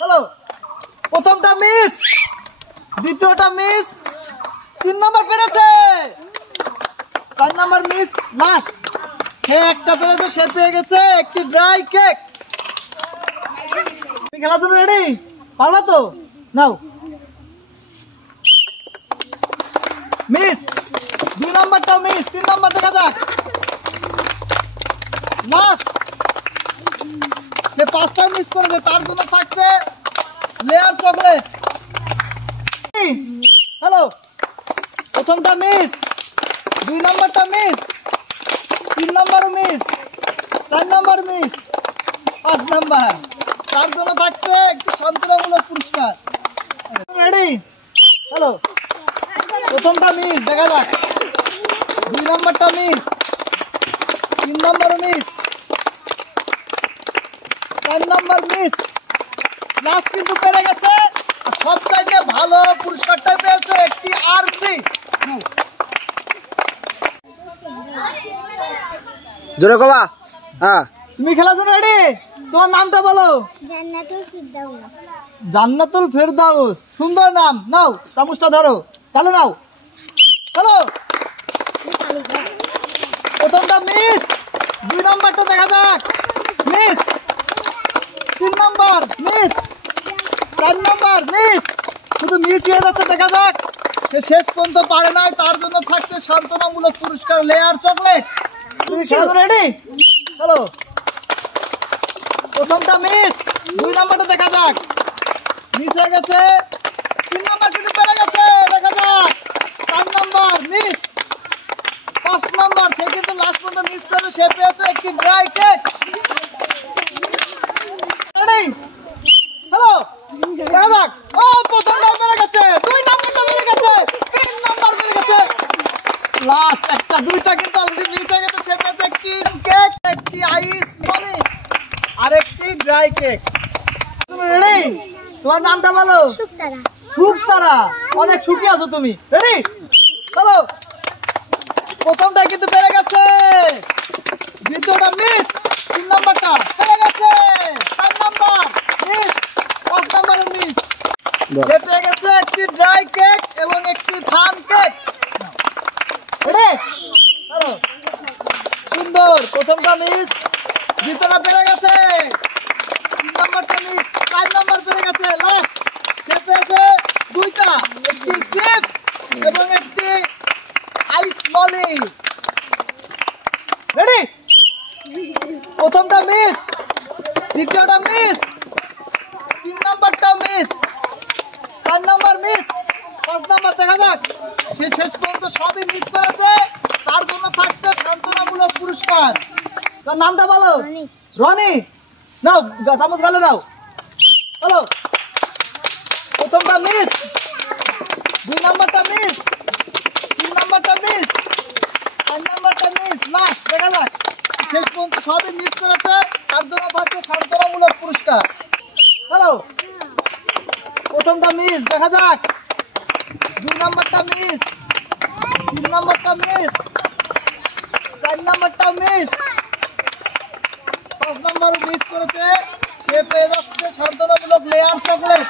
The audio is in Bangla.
হ্যালো, প্রথমটা মিস, দ্বিতীয়টা মিস, 3 নাম্বার পেরেছে, 4 নাম্বার মিস, লাস্ট সে একটা পেরেছে, সে পেয়ে গেছে একটি ড্রাই কেক। তুমি খেলার জন্য রেডি? পারবা তো? নাও। মিস, 2 নাম্বারটাও মিস, 3 নাম্বার দেখা যাক। লাস্ট সে 5টা মিস করেছে, তার জন্য থাকছে লেয়ার চকলেট। হ্যালো, প্রথমটা মিস, 2 নাম্বারটা মিস, 3 নাম্বারও মিস, 4 নাম্বার মিস, 5 নাম্বার, তার জন্য থাকছে একটি সন্তরামূলক পুরস্কার। রেডি? হ্যালো, প্রথমটা মিস, দেখা যাক। 2 নাম্বারটা মিস, 3 নাম্বারও মিস, 4 নাম্বার মিস, লাস্ট কিন্তু পেরে গেছে। সবচাইতে ভালো পুরস্কারটা পেয়েছে একটি আরসি। জোরে কবা। হ্যাঁ, তুমি খেলার জন্য রেডি? তোমার নামটা বলো। জান্নাতুল ফিরদাউস। জান্নাতুল ফেরদাউস, সুন্দর নাম। নাও, চামচটা ধরো, তাহলে নাও। হ্যালো, প্রথমটা মিস, 2 নাম্বারটা দেখা যাক। Miss, 3 number miss, 4 number miss, শুধু মিস হয়ে যাচ্ছে, দেখা যাক। সে শেষ পর্যন্ত পারে নাই, তার জন্য থাকছে সান্ত্বনামূলক পুরস্কার লেয়ার চকলেট। তুমি খেলা রেডি? হ্যালো, প্রথমটা মিস, 2 নাম্বারটা দেখা যাক। মিস হয়ে গেছে, 3 নাম্বার কিন্তু পেরে গেছে, দেখা যাক। 4 নাম্বার মিস, 5 নাম্বার সে কিন্তু লাস্ট পর্যন্ত মিস করে, সে পেয়েছে একটি ড্রাই কেক। রেডি? হ্যালো, দেখা যাক। ও, প্রথমটা পেরে গেছে, 2 নাম্বারটা পেরে গেছে, 3 নাম্বার পেরে গেছে, লাস্ট একটা, 2টা কিন্তু অলরেডি মিস হয়ে গেছে। সে পেয়েছে একটি কেক, একটি আইস মনি আর একটি ড্রাই কেক। রেডি? তোমার নামটা বলো। শুকতারা। শুকতারা, অনেক সুখী আছো তুমি। রেডি? চলো, প্রথমটা কিন্তু পেরে গেছে, দ্বিতীয়টা মিস, 3 নাম্বারটা পেরে গেছে, 4 নাম্বার মিস, 5 নাম্বার মিস, সে পেয়ে গেছে একটি ড্রাই কেক এবং একটি ফান কেক। রেডি? চলো, সুন্দর, প্রথমটা মিস, দ্বিতীয়টা পেরে গেছে, 3 নাম্বারটা মিস, 4 নাম্বার পেরে গেছে, লাস্ট সে পেয়েছে 2টা, একটি চিপ এবং একটি আইস মলি। রেডি? প্রথমটা মিস, দ্বিতীয়টা মিস, 3 নাম্বারটা মিস, 4 নাম্বার মিস, 5 নাম্বার দেখা যাক। সে শেষ পর্যন্ত সবই মিস করেছে, তার জন্য থাকছে সান্ত্বনামূলক পুরস্কার। তার নামটা বলো। রনি। রনি, নাও চামচ গালে নাও। হ্যালো, প্রথমটা মিস, 2 নাম্বারটা মিস, 3 নাম্বারটা মিস, 4 নাম্বারটা মিস, লাস্ট দেখা যাক। শেষ পর্যন্ত সবই মিস করেছে, তার জন্য থাকছে সান্ত্বনামূলক পুরস্কার। হ্যালো, প্রথমটা মিস, দেখা যাক। 2 নাম্বারটা মিস, 3 নাম্বারটা মিস, 4 নাম্বারটা মিস, 5 নাম্বারও মিস করেছে, সে পেয়ে যাচ্ছে সান্ত্বনামূলক লেয়ার চকলেট।